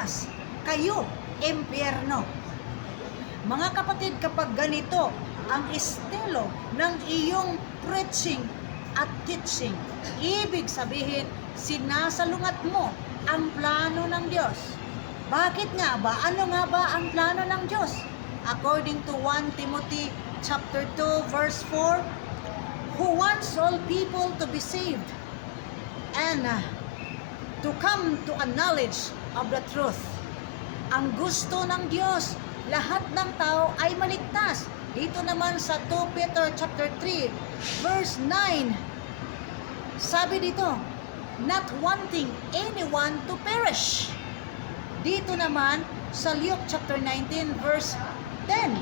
iligtas. Kayo, impyerno. Mga kapatid, kapag ganito ang estilo ng iyong preaching at teaching, ibig sabihin, sinasalungat mo ang plano ng Diyos. Bakit nga ba? Ano nga ba ang plano ng Diyos? According to 1 Timothy chapter 2 verse 4, who wants all people to be saved and to come to a knowledge of the truth. Ang gusto ng Diyos, lahat ng tao ay maligtas. Dito naman sa 2 Peter chapter 3 verse 9, sabi dito, not wanting anyone to perish. Dito naman sa Luke chapter 19 verse 10,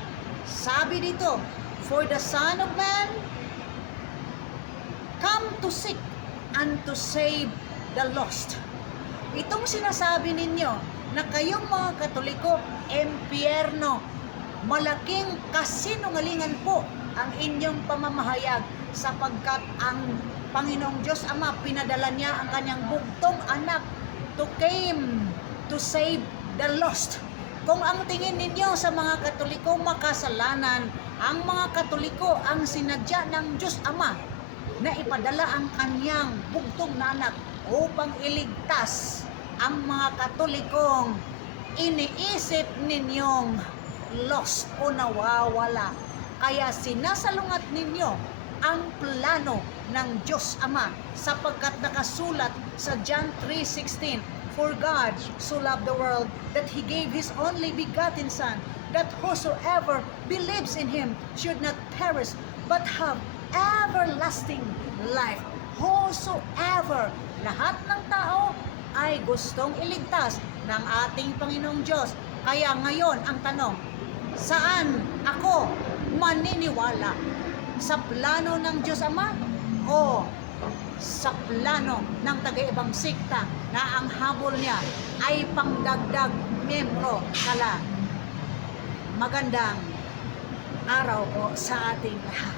sabi dito, for the Son of Man come to seek and to save the lost. Itong sinasabi ninyo na kayong mga Katoliko, impyerno, malaking kasinungalingan po ang inyong pamamahayag, sapagkat ang Panginoong Diyos Ama, pinadala niya ang kanyang bugtong anak to came to save the lost. Kung ang tingin ninyo sa mga Katoliko makasalanan, ang mga Katoliko ang sinadya ng Diyos Ama na ipadala ang kanyang bugtong na anak upang iligtas ang mga Katolikong iniisip ninyong lost o nawawala. Kaya sinasalungat ninyo ang plano ng Diyos Ama, sapagkat nakasulat sa John 3:16, for God so loved the world that He gave His only begotten Son, that whosoever believes in Him should not perish but have everlasting life. Whosoever, lahat ng tao ay gustong iligtas ng ating Panginoong Diyos. Kaya ngayon ang tanong, saan ako maniniwala? Sa plano ng Diyos Ama o sa plano ng taga-ibang sikta na ang habol niya ay pangdagdag membro kala? Magandang araw po sa ating lahat.